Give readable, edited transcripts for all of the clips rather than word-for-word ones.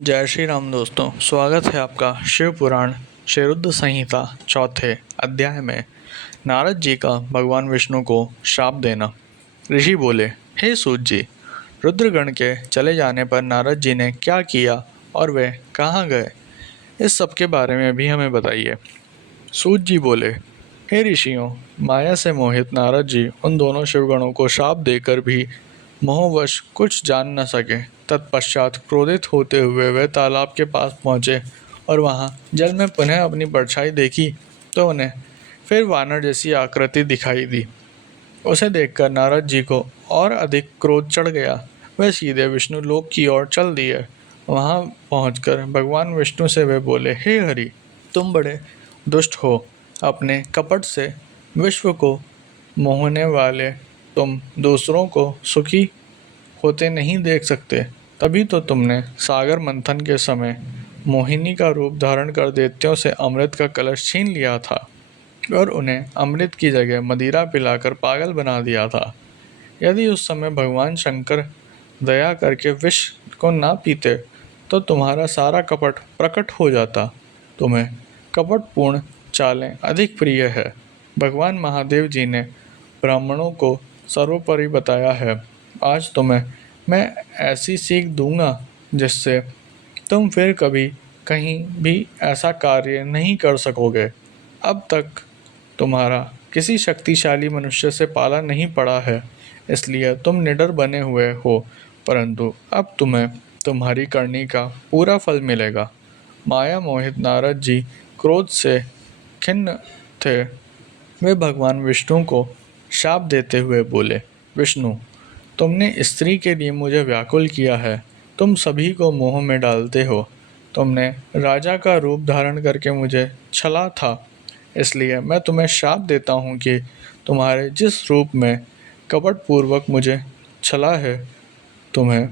जय श्री राम दोस्तों, स्वागत है आपका शिव पुराण शेरुद्र संहिता चौथे अध्याय में। नारद जी का भगवान विष्णु को श्राप देना। ऋषि बोले, हे सूत जी, रुद्रगण के चले जाने पर नारद जी ने क्या किया और वे कहाँ गए, इस सब के बारे में भी हमें बताइए। सूत जी बोले, हे ऋषियों, माया से मोहित नारद जी उन दोनों शिवगणों को श्राप देकर भी मोहवश कुछ जान न सके। तत्पश्चात क्रोधित होते हुए वे तालाब के पास पहुँचे और वहाँ जल में पुनः अपनी परछाई देखी तो उन्हें फिर वानर जैसी आकृति दिखाई दी। उसे देखकर नारद जी को और अधिक क्रोध चढ़ गया। वे सीधे विष्णु लोक की ओर चल दिए। वहाँ पहुंचकर भगवान विष्णु से वे बोले, हे हरि, तुम बड़े दुष्ट हो। अपने कपट से विश्व को मोहने वाले तुम दूसरों को सुखी होते नहीं देख सकते। तभी तो तुमने सागर मंथन के समय मोहिनी का रूप धारण कर दैत्यों से अमृत का कलश छीन लिया था और उन्हें अमृत की जगह मदिरा पिलाकर पागल बना दिया था। यदि उस समय भगवान शंकर दया करके विष को ना पीते तो तुम्हारा सारा कपट प्रकट हो जाता। तुम्हें कपटपूर्ण चालें अधिक प्रिय है। भगवान महादेव जी ने ब्राह्मणों को सर्वोपरि बताया है। आज तुम्हें मैं ऐसी सीख दूंगा जिससे तुम फिर कभी कहीं भी ऐसा कार्य नहीं कर सकोगे। अब तक तुम्हारा किसी शक्तिशाली मनुष्य से पाला नहीं पड़ा है, इसलिए तुम निडर बने हुए हो, परंतु अब तुम्हें तुम्हारी करनी का पूरा फल मिलेगा। माया मोहित नारद जी क्रोध से खिन्न थे। वे भगवान विष्णु को शाप देते हुए बोले, विष्णु, तुमने स्त्री के लिए मुझे व्याकुल किया है। तुम सभी को मोह में डालते हो। तुमने राजा का रूप धारण करके मुझे छला था, इसलिए मैं तुम्हें श्राप देता हूँ कि तुम्हारे जिस रूप में कपटपूर्वक मुझे छला है, तुम्हें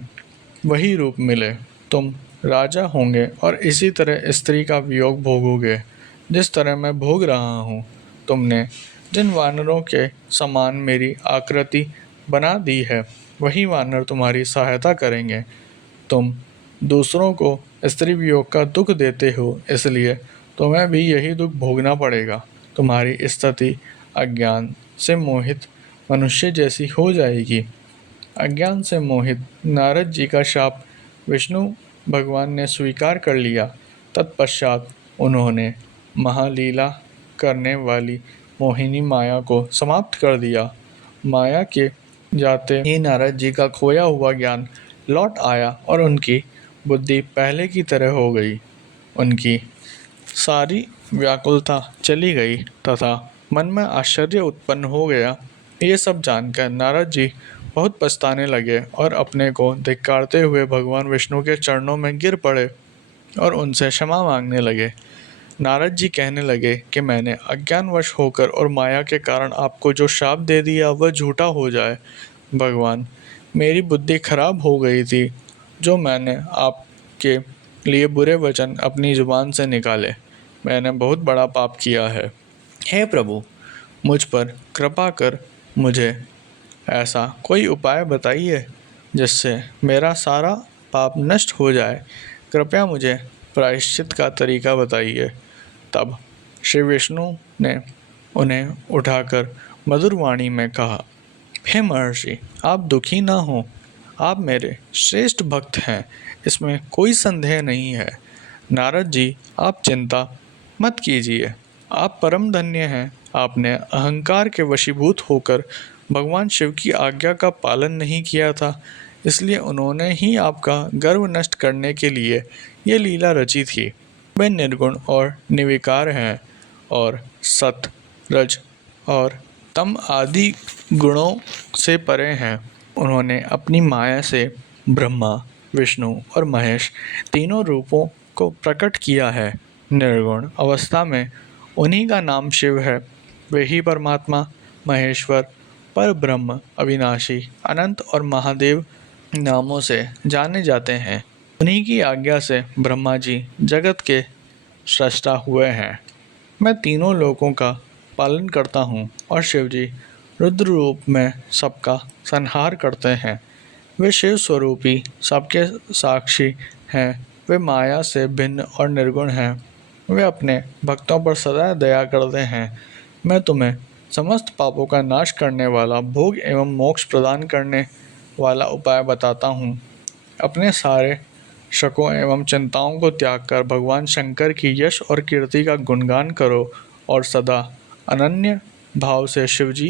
वही रूप मिले। तुम राजा होंगे और इसी तरह स्त्री का वियोग भोगोगे, जिस तरह मैं भोग रहा हूँ। तुमने जिन वानरों के समान मेरी आकृति बना दी है, वही वानर तुम्हारी सहायता करेंगे। तुम दूसरों को स्त्री वियोग का दुख देते हो, इसलिए तुम्हें भी यही दुख भोगना पड़ेगा। तुम्हारी स्थिति अज्ञान से मोहित मनुष्य जैसी हो जाएगी। अज्ञान से मोहित नारद जी का शाप विष्णु भगवान ने स्वीकार कर लिया। तत्पश्चात उन्होंने महालीला करने वाली मोहिनी माया को समाप्त कर दिया। माया के जाते ही नारद जी का खोया हुआ ज्ञान लौट आया और उनकी बुद्धि पहले की तरह हो गई। उनकी सारी व्याकुलता चली गई तथा मन में आश्चर्य उत्पन्न हो गया। ये सब जानकर नारद जी बहुत पछताने लगे और अपने को धिक्कारते हुए भगवान विष्णु के चरणों में गिर पड़े और उनसे क्षमा मांगने लगे। नारद जी कहने लगे कि मैंने अज्ञानवश होकर और माया के कारण आपको जो शाप दे दिया वह झूठा हो जाए। भगवान, मेरी बुद्धि खराब हो गई थी जो मैंने आपके लिए बुरे वचन अपनी जुबान से निकाले। मैंने बहुत बड़ा पाप किया है। हे प्रभु, मुझ पर कृपा कर मुझे ऐसा कोई उपाय बताइए जिससे मेरा सारा पाप नष्ट हो जाए। कृपया मुझे प्रायश्चित का तरीका बताइए। तब श्री विष्णु ने उन्हें उठाकर मधुर वाणी में कहा, हे महर्षि, आप दुखी ना हो। आप मेरे श्रेष्ठ भक्त हैं, इसमें कोई संदेह नहीं है। नारद जी, आप चिंता मत कीजिए। आप परम धन्य हैं। आपने अहंकार के वशीभूत होकर भगवान शिव की आज्ञा का पालन नहीं किया था, इसलिए उन्होंने ही आपका गर्व नष्ट करने के लिए ये लीला रची थी। वे निर्गुण और निर्विकार हैं और सत, रज और तम आदि गुणों से परे हैं। उन्होंने अपनी माया से ब्रह्मा, विष्णु और महेश तीनों रूपों को प्रकट किया है। निर्गुण अवस्था में उन्हीं का नाम शिव है। वे ही परमात्मा, महेश्वर, पर ब्रह्म, अविनाशी, अनंत और महादेव नामों से जाने जाते हैं। उन्हीं की आज्ञा से ब्रह्मा जी जगत के सृष्टा हुए हैं। मैं तीनों लोकों का पालन करता हूँ और शिव जी रुद्र रूप में सबका संहार करते हैं। वे शिव स्वरूपी सबके साक्षी हैं वे माया से भिन्न और निर्गुण हैं। वे अपने भक्तों पर सदा दया करते हैं। मैं तुम्हें समस्त पापों का नाश करने वाला, भोग एवं मोक्ष प्रदान करने वाला उपाय बताता हूँ। अपने सारे शकों एवं चिंताओं को त्याग कर भगवान शंकर की यश और कीर्ति का गुणगान करो और सदा अनन्य भाव से शिवजी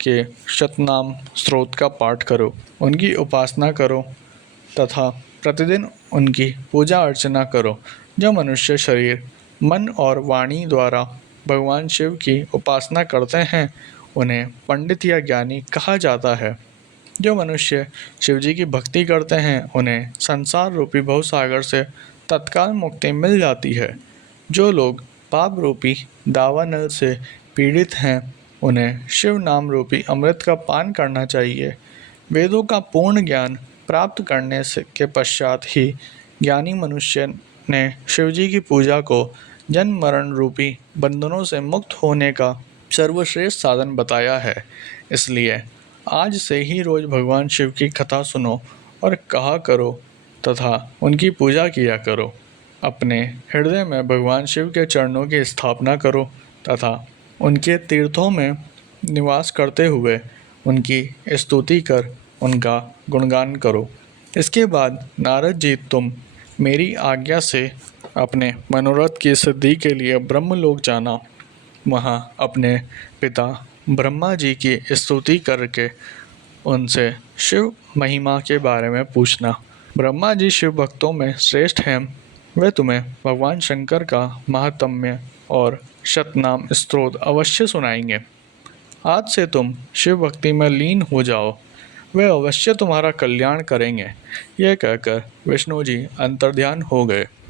के शतनाम स्तोत्र का पाठ करो, उनकी उपासना करो तथा प्रतिदिन उनकी पूजा अर्चना करो। जो मनुष्य शरीर, मन और वाणी द्वारा भगवान शिव की उपासना करते हैं उन्हें पंडित या ज्ञानी कहा जाता है। जो मनुष्य शिवजी की भक्ति करते हैं उन्हें संसार रूपी भवसागर से तत्काल मुक्ति मिल जाती है। जो लोग पाप रूपी दावानल से पीड़ित हैं उन्हें शिव नाम रूपी अमृत का पान करना चाहिए। वेदों का पूर्ण ज्ञान प्राप्त करने से के पश्चात ही ज्ञानी मनुष्य ने शिवजी की पूजा को जन्म मरण रूपी बंधनों से मुक्त होने का सर्वश्रेष्ठ साधन बताया है। इसलिए आज से ही रोज भगवान शिव की कथा सुनो और कहा करो तथा उनकी पूजा किया करो। अपने हृदय में भगवान शिव के चरणों की स्थापना करो तथा उनके तीर्थों में निवास करते हुए उनकी स्तुति कर उनका गुणगान करो। इसके बाद नारद जी, तुम मेरी आज्ञा से अपने मनोरथ की सिद्धि के लिए ब्रह्मलोक जाना। वहाँ अपने पिता ब्रह्मा जी की स्तुति करके उनसे शिव महिमा के बारे में पूछना। ब्रह्मा जी शिव भक्तों में श्रेष्ठ हैं। वे तुम्हें भगवान शंकर का महात्म्य और शतनाम स्तोत्र अवश्य सुनाएंगे। आज से तुम शिव भक्ति में लीन हो जाओ, वे अवश्य तुम्हारा कल्याण करेंगे। यह कहकर विष्णु जी अंतर्ध्यान हो गए।